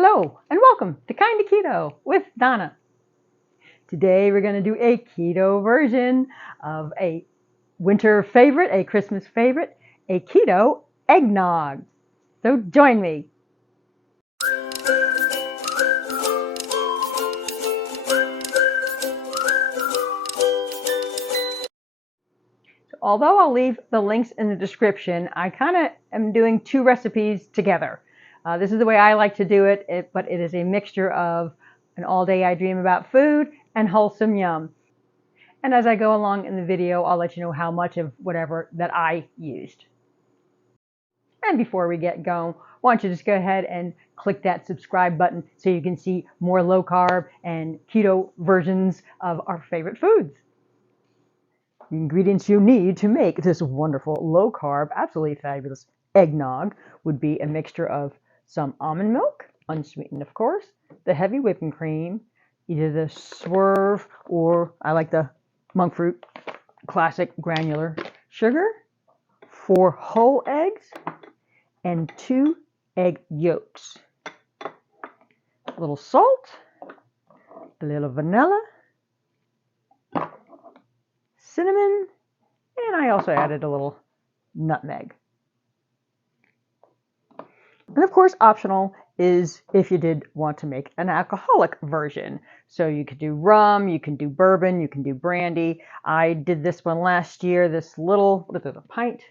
Hello and welcome to Kinda Keto with Donna. Today we're going to do a keto version of a winter favorite, a Christmas favorite, a keto eggnog. So join me. Although I'll leave the links in the description, I kind of am doing two recipes together. This is the way I like to do it, but it is a mixture of an all day I dream about food and wholesome yum. And as I go along in the video, I'll let you know how much of whatever that I used. And before we get going, why don't you just go ahead and click that subscribe button so you can see more low carb and keto versions of our favorite foods. The ingredients you need to make this wonderful low carb, absolutely fabulous eggnog would be a mixture of some almond milk, unsweetened of course, the heavy whipping cream, either the Swerve or I like the monk fruit classic granular sugar, 4 whole eggs, and 2 egg yolks. A little salt, a little vanilla, cinnamon, and I also added a little nutmeg. And of course, optional is if you did want to make an alcoholic version. So you could do rum, you can do bourbon, you can do brandy. I did this one last year, this little, what is it, a pint?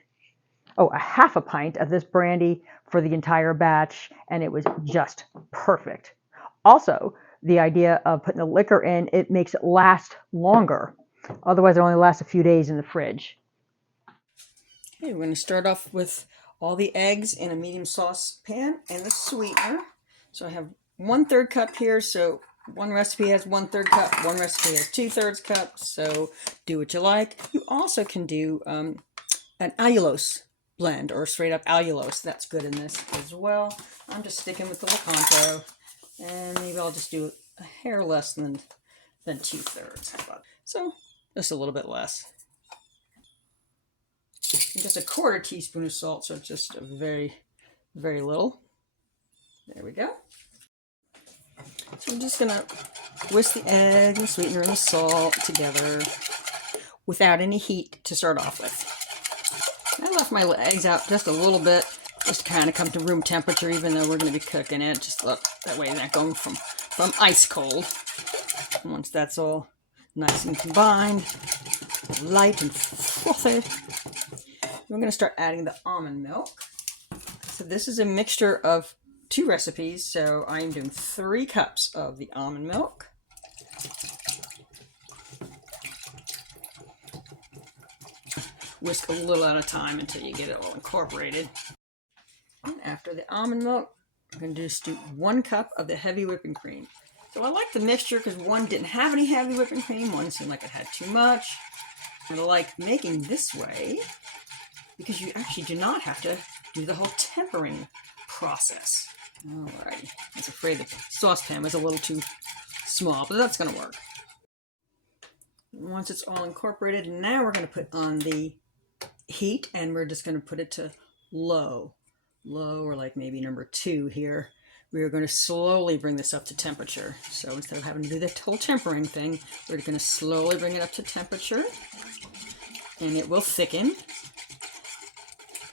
Oh, a half a pint of this brandy for the entire batch, and it was just perfect. Also, the idea of putting the liquor in, it makes it last longer. Otherwise, it only lasts a few days in the fridge. Okay, we're going to start off with all the eggs in a medium saucepan and the sweetener. So I have 1/3 cup here. So one recipe has 1/3 cup, one recipe has 2/3 cup. So do what you like. You also can do an allulose blend or straight up allulose. That's good in this as well. I'm just sticking with the Lecanto, and maybe I'll just do a hair less than 2/3. So just a little bit less. And just a 1/4 teaspoon of salt, so just a very, very little. There we go. So I'm just gonna whisk the egg, the sweetener, and the salt together without any heat to start off with. I left my eggs out just a little bit, just to kind of come to room temperature, even though we're going to be cooking it. Just look that way, not going from ice cold. And once that's all nice and combined, light and frothy, we're going to start adding the almond milk. So this is a mixture of 2 recipes, so I'm doing 3 cups of the almond milk. Whisk a little at a time until you get it all incorporated. And after the almond milk, I'm going to just do 1 cup of the heavy whipping cream. So I like the mixture because one didn't have any heavy whipping cream, one seemed like it had too much. And I like making this way because you actually do not have to do the whole tempering process. Alrighty, I was afraid the saucepan was a little too small, but that's going to work. Once it's all incorporated, now we're going to put on the heat, and we're just going to put it to low, or like maybe number 2 here. We are going to slowly bring this up to temperature. So instead of having to do the whole tempering thing, we're going to slowly bring it up to temperature, and it will thicken.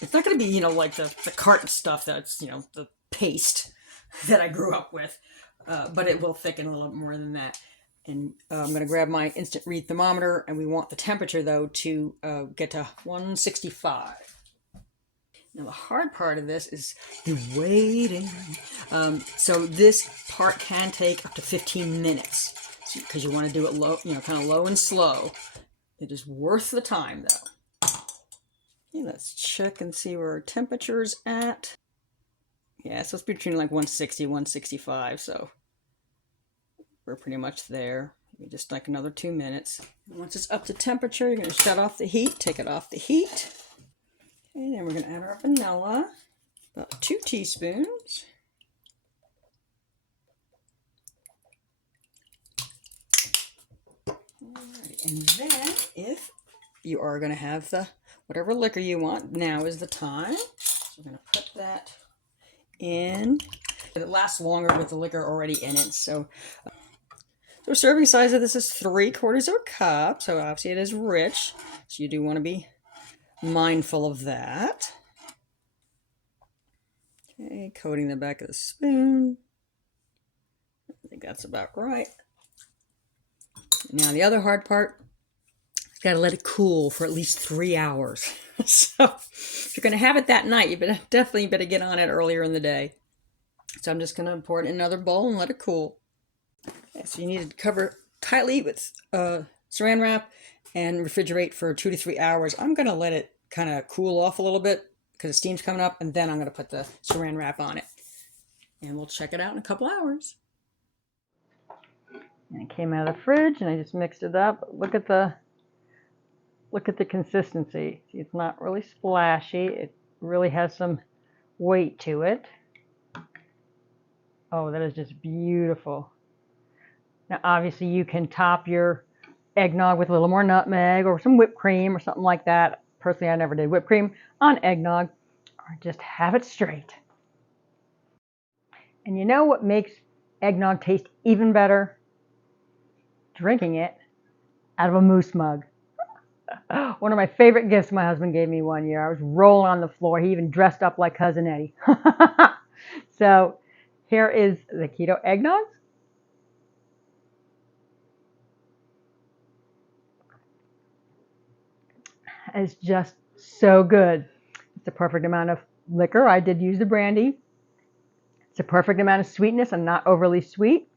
It's not going to be, like the carton stuff that's, the paste that I grew up with, but it will thicken a little more than that. And I'm going to grab my instant read thermometer, and we want the temperature, though, to get to 165. Now, the hard part of this is the waiting. So this part can take up to 15 minutes because you want to do it low, kind of low and slow. It is worth the time, though. Okay, let's check and see where our temperature's at. Yeah, so it's between like 160, 165, so we're pretty much there. Maybe just like another 2 minutes. Once it's up to temperature, you're going to shut off the heat, take it off the heat. Okay, then we're going to add our vanilla, about 2 teaspoons. Alright, and then if you are going to have the whatever liquor you want, now is the time. So we're going to put that in. It lasts longer with the liquor already in it. So the serving size of this is 3/4 of a cup. So obviously it is rich. So you do want to be mindful of that. Okay, coating the back of the spoon. I think that's about right. Now the other hard part, you've got to let it cool for at least 3 hours. So if you're going to have it that night, you definitely better get on it earlier in the day. So I'm just going to pour it in another bowl and let it cool. Okay, so you need to cover tightly with saran wrap and refrigerate for 2 to 3 hours. I'm going to let it kind of cool off a little bit because the steam's coming up, and then I'm going to put the saran wrap on it. And we'll check it out in a couple hours. And it came out of the fridge, and I just mixed it up. Look at the consistency. See, it's not really splashy. It really has some weight to it. Oh, that is just beautiful. Now, obviously, you can top your eggnog with a little more nutmeg or some whipped cream or something like that. Personally, I never did whipped cream on eggnog, or just have it straight. And you know what makes eggnog taste even better? Drinking it out of a moose mug. One of my favorite gifts my husband gave me one year. I was rolling on the floor. He even dressed up like Cousin Eddie. So here is the Keto Eggnog. It's just so good. It's the perfect amount of liquor. I did use the brandy. It's a perfect amount of sweetness and not overly sweet.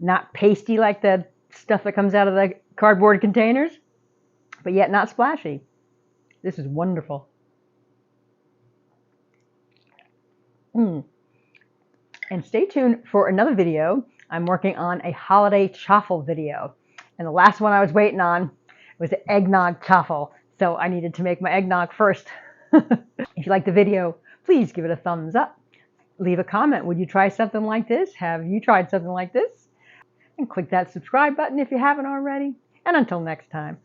Not pasty like the stuff that comes out of the cardboard containers, but yet not splashy. This is wonderful. And stay tuned for another video. I'm working on a holiday chaffle video. And the last one I was waiting on was the eggnog chaffle. So I needed to make my eggnog first. If you like the video, please give it a thumbs up. Leave a comment. Would you try something like this? Have you tried something like this? And click that subscribe button if you haven't already. And until next time.